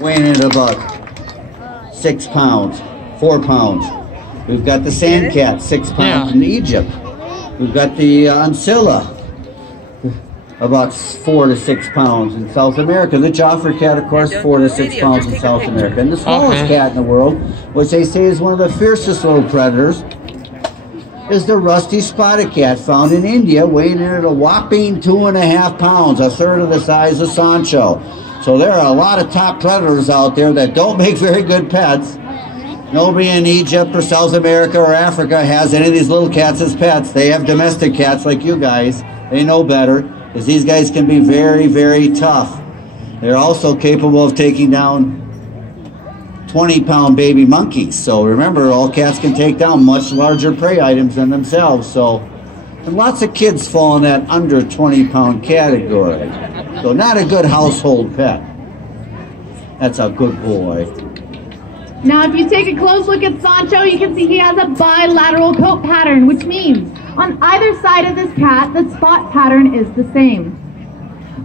weighing in at about 6 pounds, 4 pounds. We've got the sand cat, 6 pounds in Egypt. We've got the ancilla, about 4 to 6 pounds in South America. The Joffrey cat, of course, 4 to 6 pounds in South America. And the smallest cat in the world, which they say is one of the fiercest little predators, is the rusty spotted cat found in India, weighing in at a whopping 2.5 pounds, a third of the size of Sancho. So there are a lot of top predators out there that don't make very good pets. Nobody in Egypt or South America or Africa has any of these little cats as pets. They have domestic cats like you guys. They know better, because these guys can be very, very tough. They're also capable of taking down 20-pound baby monkeys. So remember, all cats can take down much larger prey items than themselves. So, and lots of kids fall in that under 20-pound category. So not a good household pet. That's a good boy. Now if you take a close look at Sancho, you can see he has a bilateral coat pattern, which means on either side of this cat, the spot pattern is the same.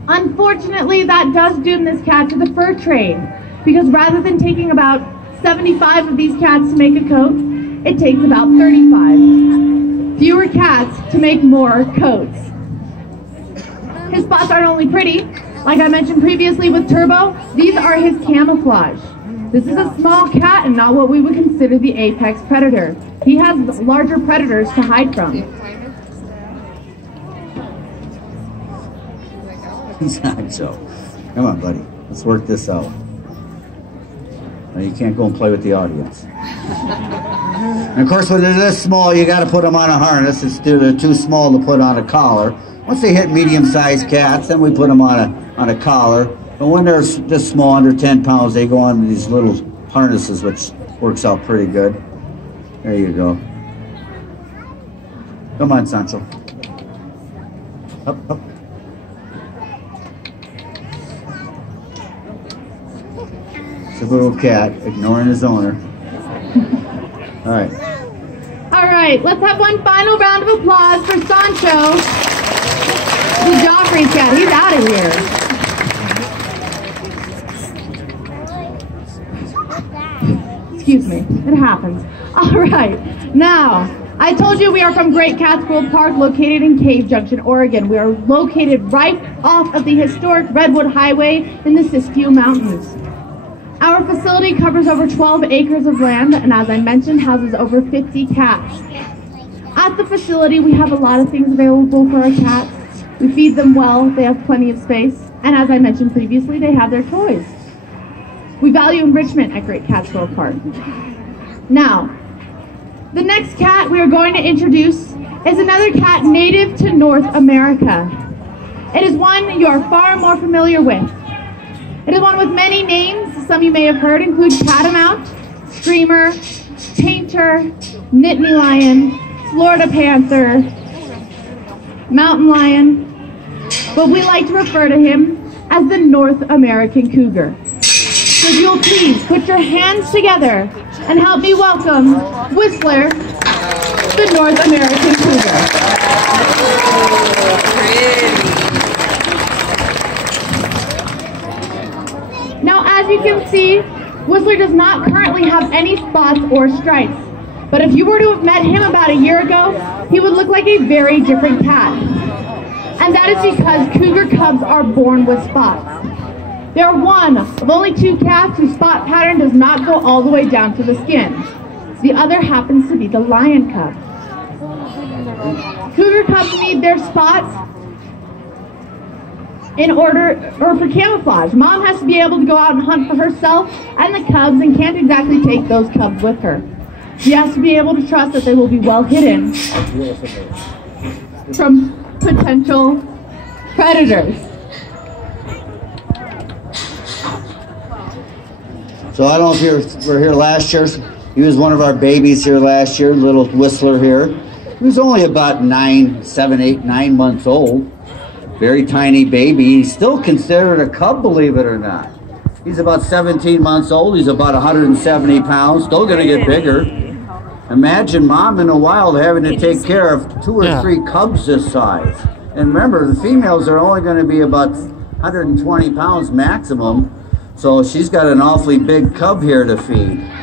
Unfortunately, that does doom this cat to the fur trade, because rather than taking about 75 of these cats to make a coat, it takes about 35. Fewer cats to make more coats. His spots aren't only pretty. Like I mentioned previously with Turbo, these are his camouflage. This is a small cat and not what we would consider the apex predator. He has larger predators to hide from. Sancho, come on, buddy. Let's work this out. Now, you can't go and play with the audience. And of course, when they're this small, you got to put them on a harness. They're too small to put on a collar. Once they hit medium-sized cats, then we put them on a collar. But when they're this small, under 10 pounds, they go on these little harnesses, which works out pretty good. There you go. Come on, Sancho. Up, up. It's a little cat ignoring his owner. All right. All right, let's have one final round of applause for Sancho, the Joffrey's cat. He's out of here. Excuse me, it happens. All right, now, I told you we are from Great Catskill Park, located in Cave Junction, Oregon. We are located right off of the historic Redwood Highway in the Siskiyou Mountains. Our facility covers over 12 acres of land, and as I mentioned, houses over 50 cats. At the facility, we have a lot of things available for our cats. We feed them well, they have plenty of space, and as I mentioned previously, they have their toys. We value enrichment at Great Catskill Park. Now, the next cat we are going to introduce is another cat native to North America. It is one you are far more familiar with. It is one with many names, some you may have heard include catamount, screamer, painter, Nittany lion, Florida panther, mountain lion, but we like to refer to him as the North American cougar. So if you'll please put your hands together and help me welcome Whistler, the North American cougar. Now, as you can see, Whistler does not currently have any spots or stripes. But if you were to have met him about a year ago, he would look like a very different cat. And that is because cougar cubs are born with spots. They are one of only 2 cats whose spot pattern does not go all the way down to the skin. The other happens to be the lion cub. Cougar cubs need their spots in order, or for camouflage. Mom has to be able to go out and hunt for herself and the cubs and can't exactly take those cubs with her. She has to be able to trust that they will be well hidden from potential predators. So I don't know if you were here last year. He was one of our babies here last year, little Whistler here. He was only about 7, 8, 9 months old. Very tiny baby. He's still considered a cub, believe it or not. He's about 17 months old. He's about 170 pounds. Still going to get bigger. Imagine mom in the wild having to take care of 2 or 3 cubs this size. And remember, the females are only going to be about 120 pounds maximum. So she's got an awfully big cub here to feed.